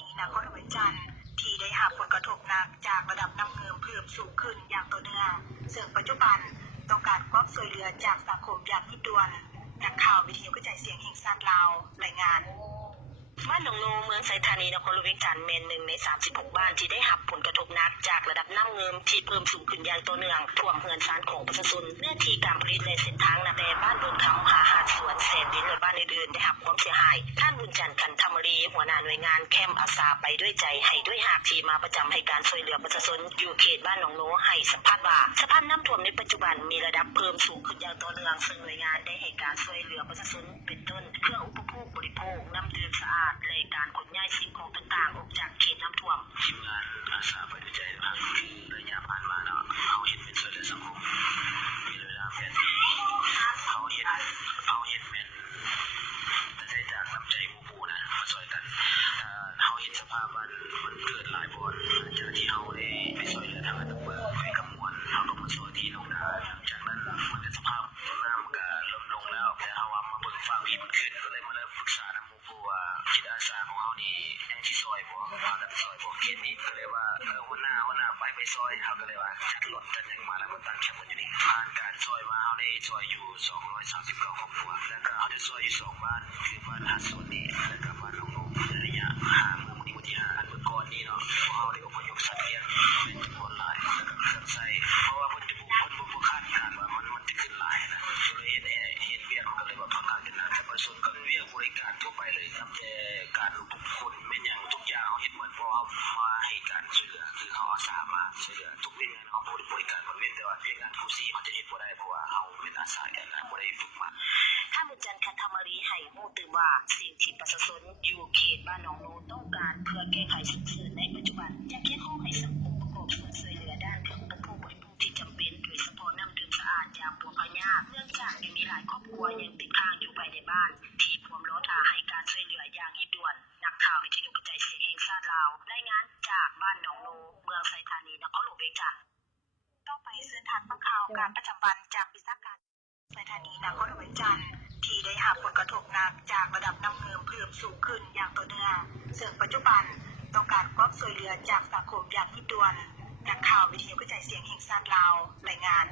นีนครหลวงจันทร์ที่ได้รับผลกระทบหนักจากระดับน้ำเพิ่มสูงขึ้นอย่างต่อเนื่องซึ่งปัจจุบันต้องการความช่วยเหลือจากสังคมอย่างยิ่งด่วนนักข่าววิทยุกระจายเสียงแห่งชาติลาวรายงานบ้านหนองโนเมืองไซธานีนครหลวงจันทร์เป็น1 ใน 36 บ้านที่ได้รับผลกระทบหนักจากระดับน้ำเงิมที่เพิ่มสูงขึ้นอย่างต่อเนื่องท่วมเรือนซ่านของประชาชนเนื้อที่การผลิตในเส้นทางนาแต่บ้านโดนคำหาหาดสวนแสนดินและบ้านอื่นๆได้รับความเสียหายท่านบุญจันทร์คันธรรมรีหัวหน้าหน่วยงานแคมป์อาสาไปด้วยใจให้ด้วยหากที่มาประจำให้การช่วยเหลือประชาชนอยู่เขตบ้านหนองโนให้สัมภาษณ์ว่าสภาพน้ำท่วมในปัจจุบันมีระดับเพิ่มสูงขึ้นอย่างต่อเนื่องซึ่งหน่วยงานได้ให้การช่วยเหลือประชาชนเป็นต้นเครื่องอุปโภคบริโภคน้ำดื่มสะอาดและการขนย้ายสิ่งของต่างๆออกจากเขตน้ำท่วมทีมงานอาสาไปด้วยใจนะครับระยะผ่านมาเนาะเขาเห็นเป็นช่วยเหลือสังคมมีเวลาแค่ที่เขาเห็นเป็นแต่ใจจากน้ำใจหมู่ผู้นะมาช่วยกันเขาเห็นสภาพมันเกิดหลายบอนจากที่เขาได้ไปช่วยเหลือทางการตำรวจไปกำมวลเขาก็มาช่วยที่ลงนาจากนั้นมันเป็นสภาพน้ำก็ลดลงแล้วแต่เขาว่ามาเบิ่งฟ้าวิมันขึ้นก็เลยมาเริ่มปรึกษาหมู่ผู้ว่าจิตอาสาของเขานี่ยังที่ซอยบ่พากันซอยบ่เขตนี้ก็เลยว่าหัวหน้าไปซอยเขาก็เลยว่าจัดรถกันอย่างมาแล้วมันตั้งแคมป์กันอยู่นี่ผ่านการซอยมาเขาได้ซอยอยู่239ครอบครัวแล้วก็เขาจะซอยอยู่2บ้านคือบ้านหาดสวนนี่แล้วก็บ้านหนองโนระยะห่างมื้อนี้วันที่5อันเมื่อก่อนนี่เนาะเขาได้อพยพสัตว์เลี้ยงเป็นจำนวนหลายแล้วก็เครื่องใช้เพราะว่าเพิ่นบ่คาดการณ์ว่ามันจะขึ้นหลายนะก็เลยเห็นเวียกก็เลยว่าพักงานกันนะแต่ประชาชนก็เวียกบริการทั่วไปเลยครับแต่การทุกคนเป็นอย่างทุกอย่างเขาเห็นเหมือนพอมาให้การช่วยเหลือคือเขาอาสามาช่วยเหลือทุกเรื่องเขาบริการบริเวณแต่ว่าเรื่องงานผู้ซีเขาจะเห็นบ่ได้เพราะว่าเขาเป็นอาสากันนะบ่ได้ฝึกมาท่านบุญจันทร์คันธรรมรีให้ฮู้ตื่นว่าสิ่งที่ประชาชนอยู่เขตบ้านหนองโนต้องการเพื่อแก้ไขสิ่งที่ในปัจจุบันอยากเรียกร้องให้สังคมประกอบส่วนช่วยเหลือด้านเครื่องอุปโภคบริโภคที่จำเป็นโดยเฉพาะน้ำดื่มสะอาดจากบัวพญาเนื่องจากยังมีหลายครอบครัวยังติดค้างอยู่ภายในบ้านที่พร้อมรอท่าให้การช่วยเหลืออย่างรีบด่วนนักข่าววิทยุกระจายเสียงแห่งชาติลาวรายงานจากบ้านหนองโนเมืองไซธานีนครหลวงเวียงจันทร์ต่อไปเสื้อทานฟังข่าวการประจำวันจากวิชาการไซธานีนครหลวงเวียงจันทร์ที่ได้รับผลกระทบหนักจากระดับน้ำเพิ่มสูงขึ้นอย่างต่อเนื่องซึ่งปัจจุบันต้องการความช่วยเหลือจากสังคมอย่างยิ่งด่วนนักข่าววิทยุกระจายเสียงแห่งชาติลาวรายงาน